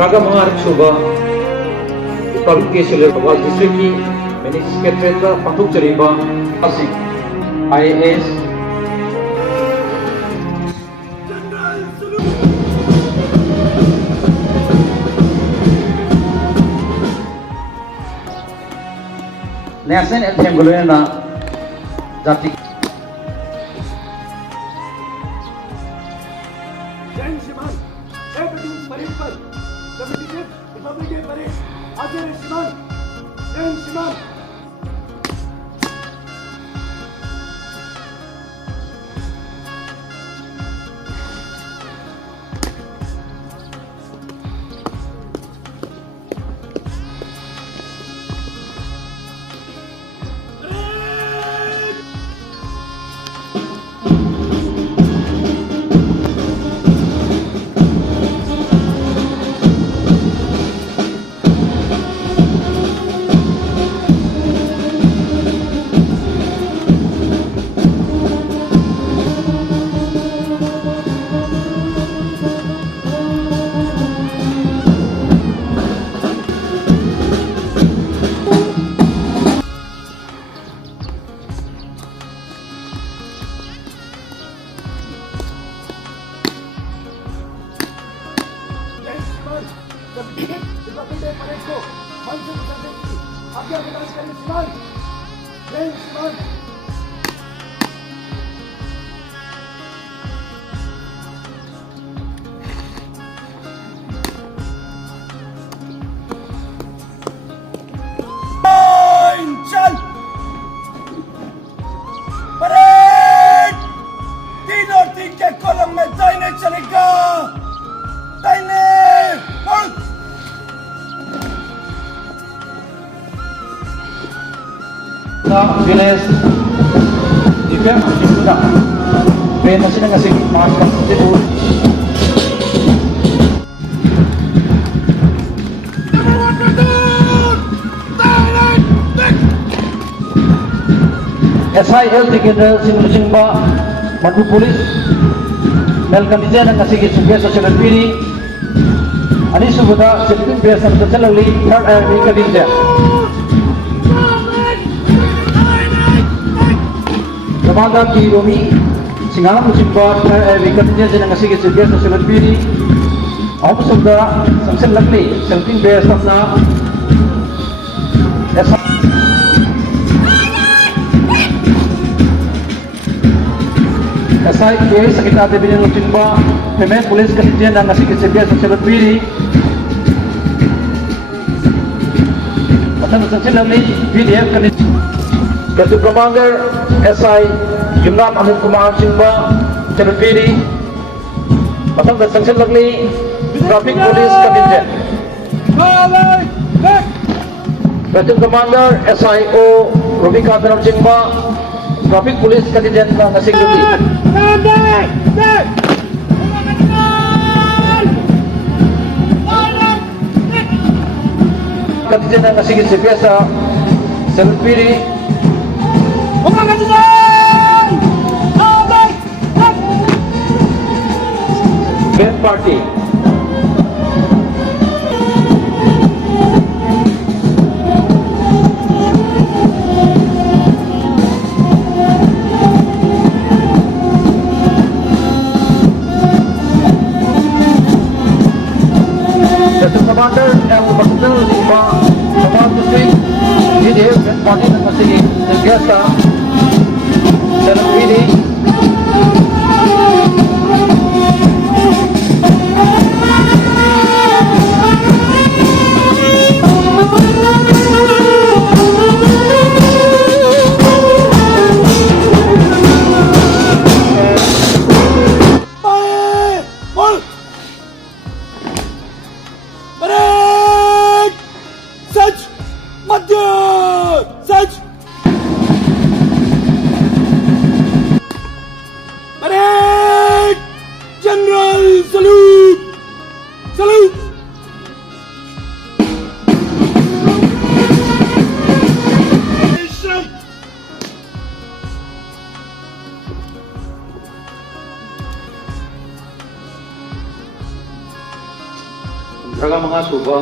Mangar Suba, Public Thoubal District की Secretariat Pathuk Chariba, Asik, IAS, Nasan at Tengulena, Jati. Village defense sudah ben masih ngasih makan itu SIL General Simba Madu Polis Melkan Dijan ngasih sudah sosial pilih ani sudah sebelum biasa terjalali third area kedinja Commander P. Romi, Singalang Musimba, Vikatnya Jenang Asigi Sibia Sosial Piri, Om Sunda, Samson Lakli, Something Based on now. SIA Secretariat Musimba, Pemain Polis Ketijan dan Asigi Sibia Sosial Piri. Macam Samson Lakli, PDF Ketijan. Ketua Commander SI Jumlah Ahmad Kumar Simba Terpilih Pasang Sanction Lagli Traffic Police Contingent Ketua Commander SIO Rubika Tanam Simba Traffic Police Contingent Ngasing Lagli Contingent Ngasing Sibiasa Terpilih Best Party Ketua Commander yang berpesan lima Thoubal District jadi Best Party dan masih biasa dalam ini Draga mga suba.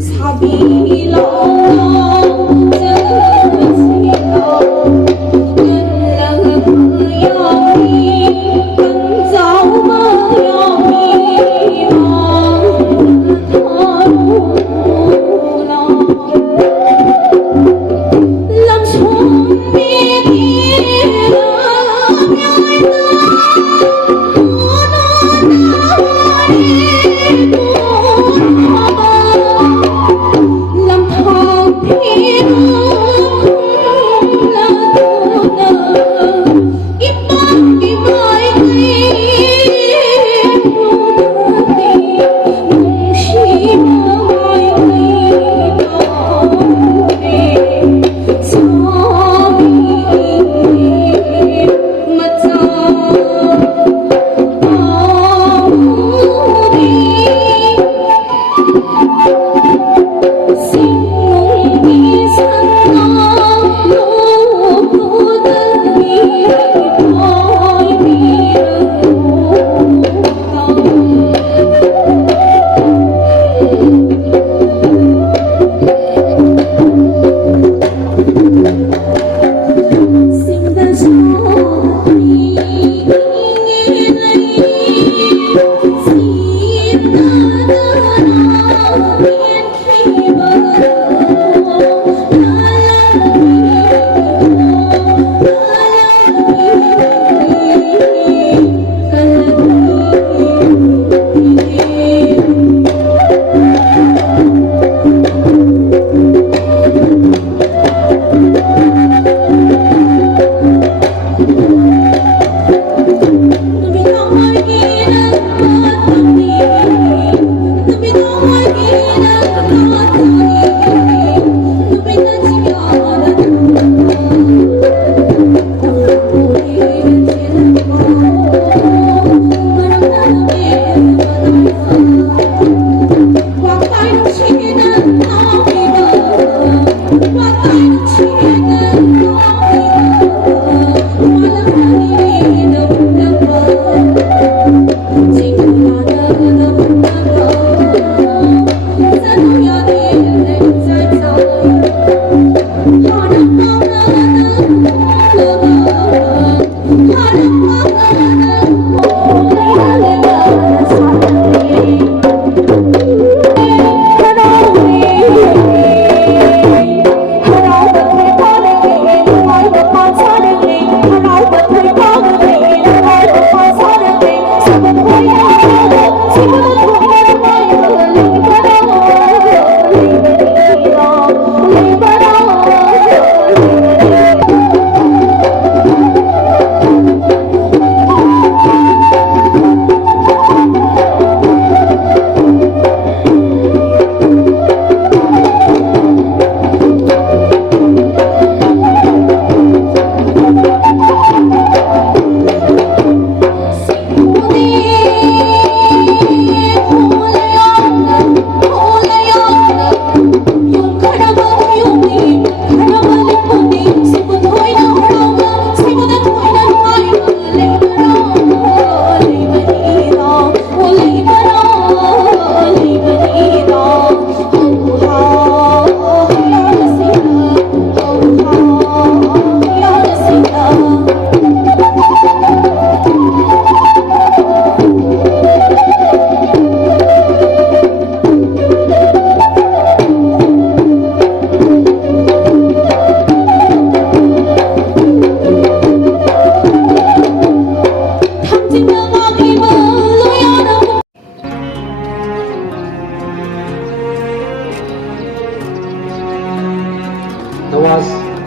Sabi lang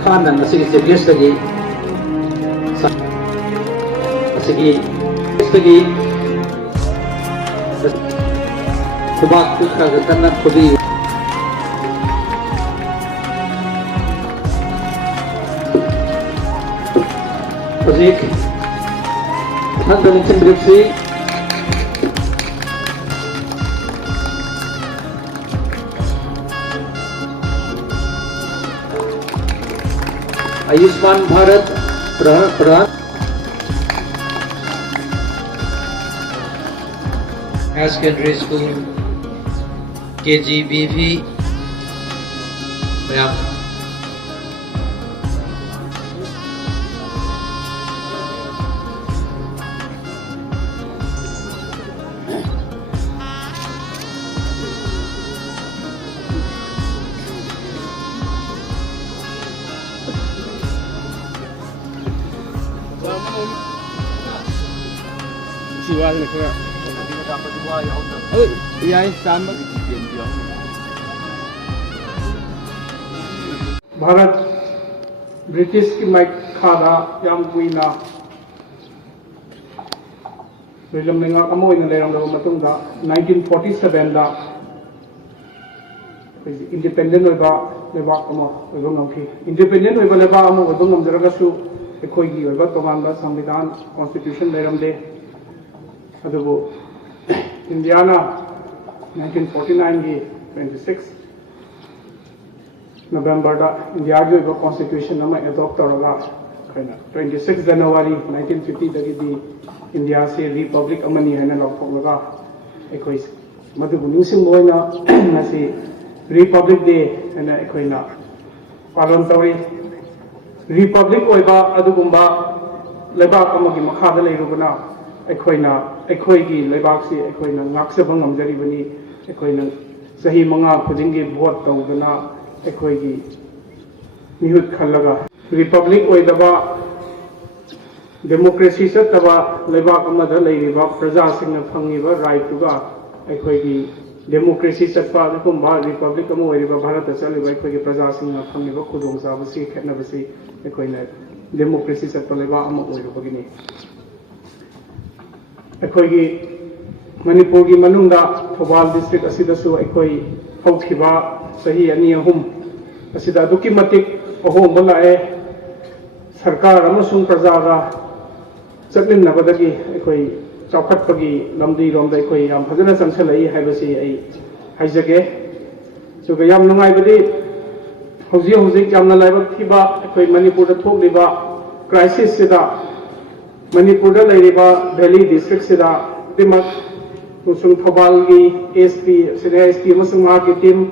Khanan masih serius lagi, sebab kita karena kopi Proyek Handan Cendripsi Ayushman Bharat Pradhan Secretariat School KGBV Bayam Siwa ni kaya. Iya, sama. Bharat British की mic खादा याम कुइना realm लेंगा अमोइन लेरंगो मतुंगा 1947 दा independent होगा लेबाक अमो होगा नमकी independent होगा लेबाक अमो होगा नमजरगसु एखोइगी होगा तोगानबा संविधान कॉन्स्टिट्यूशन लेरमदे अदुबो इंडियाना 1949 की 26 November da India gi oiba constitution ama adopt taraga kaina 26 January 1950 dagi di India se republic amani haina laukhoklaga ekoi madubu ningsing boina nasi republic day haina ekoina palan tawi republic oiba adugumba lebak amagi makhada leiruguna ekoina ekoigi lebak se ekoina ngakseba ngamjari bani ekoina sahi manga khujingi vote tawduna एकोई mihut khallaga republic oidaba democracy chataba lebak amada leiriba praja singna phangiba right tuga aikhoigi democracy chatpa kumba republic amu oiriba bharat chaliba aikhoigi praja singna phangiba khudong sabasi khetnabasi aikhoina democracy chatpa leba amu oirubagini aikhoigi manipur gi manungda Thoubal district asidasu aikoi haukiba sahi ani ahum asida duki matik ahom balae sarkar amasung prajaga chatlin nabadagi aikoi chawkhatpagi lamdi romda aikoi yam phajana chamsalai haibasi ai haijage suga yam nungai badi hauji hauji yamna laibak thiba aikoi manipur da thokliba crisis sida manipur da lairiba valley district sida dimak musung Thoubal gi SP senior SP musung ma ki team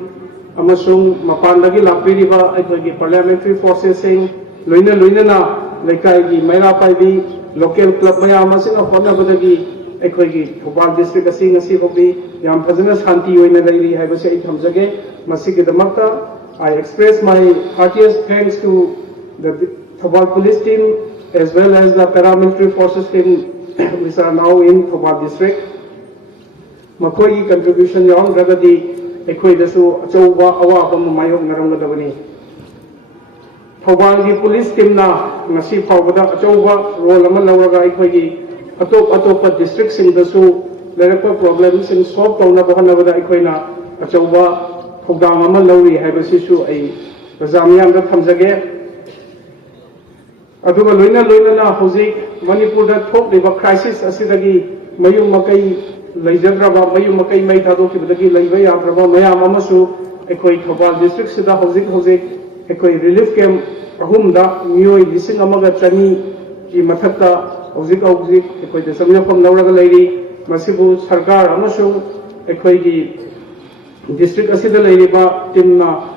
amasung mapan lagi lapiriba aikoi parliamentary forces sing loina na laikai gi maira pai bi local club maya masina hona badagi aikoi gi Thoubal district asi ngasi hobi yam phajana shanti oina lairi haibase ai thamjage masigi damakta I express my heartiest thanks to the Thoubal police team as well as the paramilitary forces team which are now in Thoubal district makoi contribution yawn ragadi aikoi dasu achauba awaba mayong naramgadabani Thoubal gi police team na ngasi phawbada achauba role ama lawraga aikoi gi atop district sing dasu lerapa problems in solve tawna bohanabada aikoi na achauba thogdang ama lawri haibasisu ai rajamiyam da thamjage aduga loina na hoji manipur da thokliba crisis asidagi mayung makai leijadraba mayung makai mai thadokibadagi leiba yadraba mayam amasu aikoi Thoubal district sida hoji aikoi relief camp ahumda miyoi lising amaga chani ki mathakta hoji aikoi da samyapam nawraga leiri masibu sarkar amasu aikoi gi district asida leiriba timna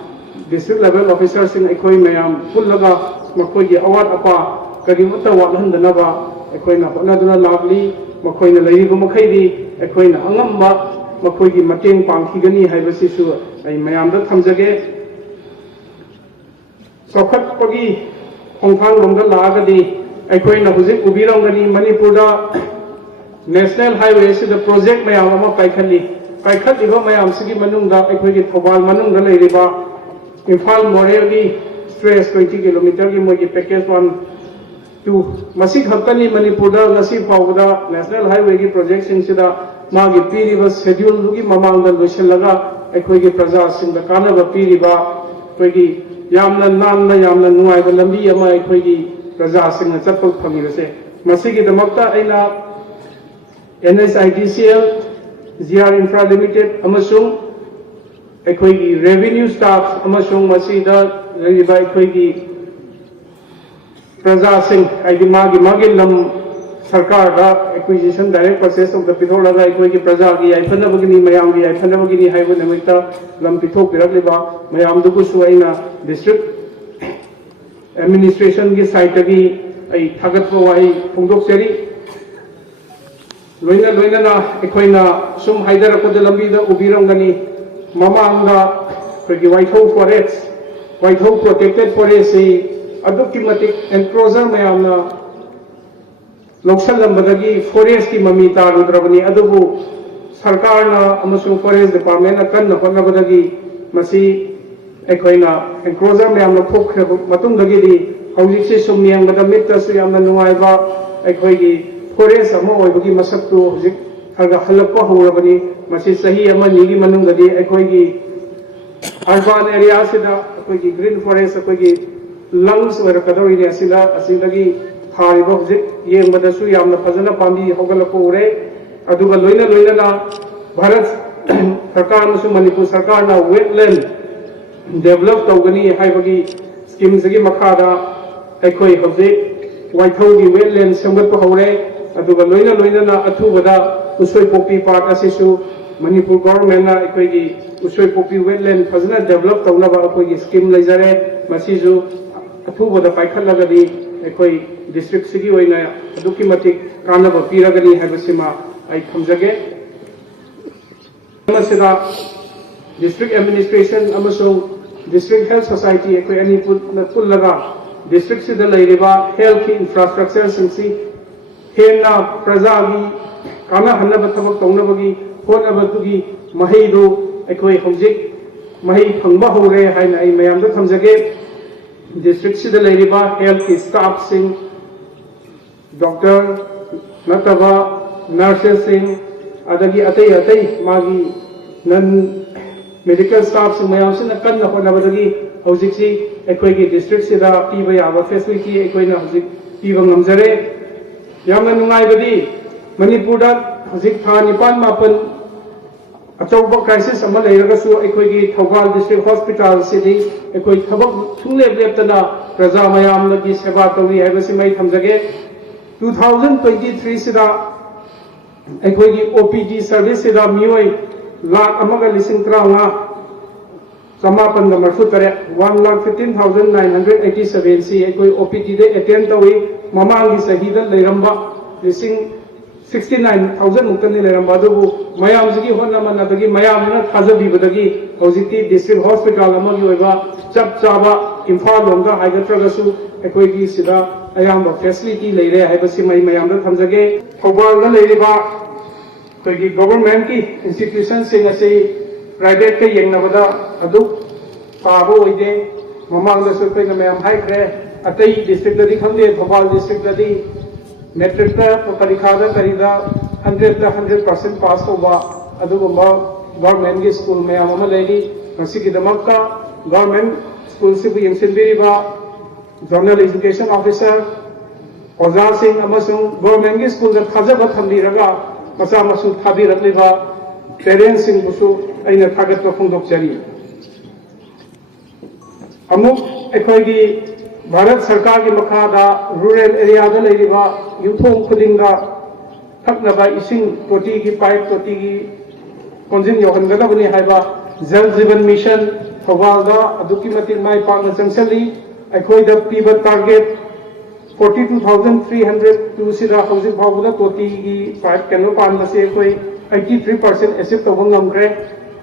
district level officers sing aikoi mayam pullaga makoi gi awat apa karimata walhandanaba aikoi na hotnaduna lagli makoi na leiriba makhaidi aikoi na angamba makoi gi mateng pangkhigani haibasisu ai mayam da thamjage chawkhatpagi khongthang romda lagadi aikoi na hujik ubirangani manipur da national highway sida project mayam ama paikhatliba mayam sigi manungda aikoi gi Thoubal manungda leiriba Imphal Morel gi stress 20 km gi mogi package 1 2 masik hakkani manipur da ngasi phawda national highway gi project sing sida magi piriba schedule gi mamang da loisellaga aikoi gi praja sing da kanaba piriba koi gi yamna namna yamna nuai ba lambi ama aikoi gi praja sing na chapal phangirase masigi damakta aina NSIDCL GR Infra Limited amasung aikoi gi revenue staff amasung masida leiriba aikoi gi praja sing aidi magi lam sarkar da acquisition direct process of the pithola da aikoi gi praja gi aifanabagini mayam gi aifanabagini haibu namita lam pithok piragliba mayam du su aina district administration gi site gi ai thagatwa wai phongdok seri loina na aikoi na sum haidara ko da lambi da ubirangani mamanga koi waithau forest waithau protected forest adukki matik enclosure mayamna loksalambadagi forest ki mami tarudrabani adubu sarkarna amasung forest department na kanna hotnabadagi masi aikoina enclosure mayamna phokre matungdagi di hawjikse sumyang bada mitta su yamna nungaiba aikoigi forest ama oibagi masaktu hojik harga halakpa hawrabani masi sahi ama nigi manungdagi aikoigi urban area sida aikoigi green forest aikoigi lungs oirakadori asila asidagi thariba hojik yengbadasu yamna phajana pambi hogalakpa ure aduga loina na bharat sarkar amasung manipur sarkar na wetland develop tawgani haibagi schemes gi makhada aikoi hojik waithau gi wetland samgatpa hore aduga loina na athubada usoi popi park asisu manipur government na aikoi gi usoi popi wetland phajana develop tawnaba aikoi gi scheme leijare masiju athubada paikhatlagadi aikoi district sigi oina aduki matik kanaba piragani haibasima ai thamjage masida district administration amasung district health society ekoi ani pullaga district sida leiriba health infrastructure singsi henna praja gi kana hanna thabak taunabagi honabatugi mahai do ekoi hojik mahai phangba hore haina ai mayam da thamjage district sida leiriba health staff sing doctor nataba nurses sing adagi atai magi nan medical staff sing mayam sina kanna honabadagi hojik si ekoi gi district sida piba yaba facility ekoi na hojik piba ngamjare yamna nungai badi manipur da hojik tha nipan mapan achauba crisis ama leiragasu ekoi gi Thoubal district hospital sidi ekoi thabak thunglep leptana praja mayam lagi seva tawi haibasi mai thamjage 2023 sida ekoi gi OPD service sida mioi lakh amaga lising traunga samapan ga marfu tare 1,15,987 si ekoi OPD de attend tawi mamangi sahida leiramba lising 69,000 mukani leiramba dubu mayam jigi honna manadagi mayam na thajabi badagi hojiti district hospital amagi oiba chap chaba imphal lomda haigatragasu ekoi gi sida ayamba facility leire haibasi mai mayam da thamjage Thoubal na leiriba koi gi government ki institution sing ase private ke yengnabada adu pabo oide mamang da su koi na mayam haikre atai district da di khamde Thoubal district da di metric ta parikha da karida 100% pass hoba adugumba government ki school mayam ama leiri ngasi ki damakka government school se bu yengsinbiriba zonal education officer oja sing amasung government ki school da thajaba thamliraga masa masu thabirakliba parents sing busu aina thagat ka phungdok chari amuk ekoi gi Bharat Sarkar ki makhada rural area da leiriba yuthong khudinga thaknaba ising toti ki pipe toti ki konjin yohangada bani haiba Jal Jeevan Mission Thoubal da aduki matin mai pangna changsali ekoi da piba target 42,300 to sida hojik bhawda toti ki pipe kanu pan se ekoi 83% achieve tawang ngamgre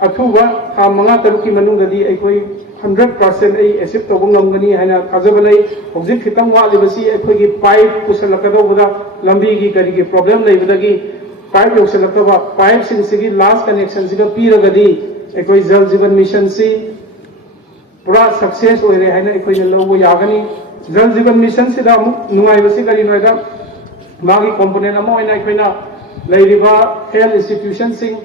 athuba ha manga taruki manungdadi ekoi 100% ai achieve tawang ngamgani haina thajabalai hojik khitang wa libasi ekoi gi pipe pusalakadawda lambi gi kari gi problem leibadagi pipe yosalakaba pipe sing sigi last connection siga piragadi ekoi Jal Jeevan Mission si pura success oire haina ekoi na lawu yagani Jal Jeevan Mission sida nungai basi kari noida magi component ama oina ekoi na leiriba health institution sing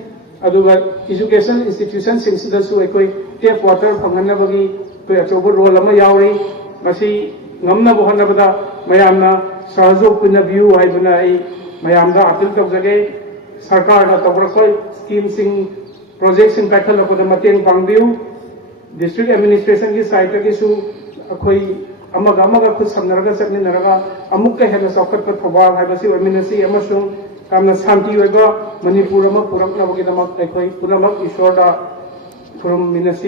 aduga education institution sing sida su ekoi tap water phanganabagi koi achobo role ama yauri masi ngamna bohanabada mayamna sahajog puna view haibuna ai mayamda appeal tawjage sarkar na tawrakoi scheme sing project sing paithalakoda mateng pangbiu district administration ki side ki su akoi amaga khud samnaraga chakninaraga amukka hena sokkat pa Thoubal haibasi oiminasi amasung kamna shanti oiba manipur ama puraknabagi damak ekoi punamak ishwarda from minasi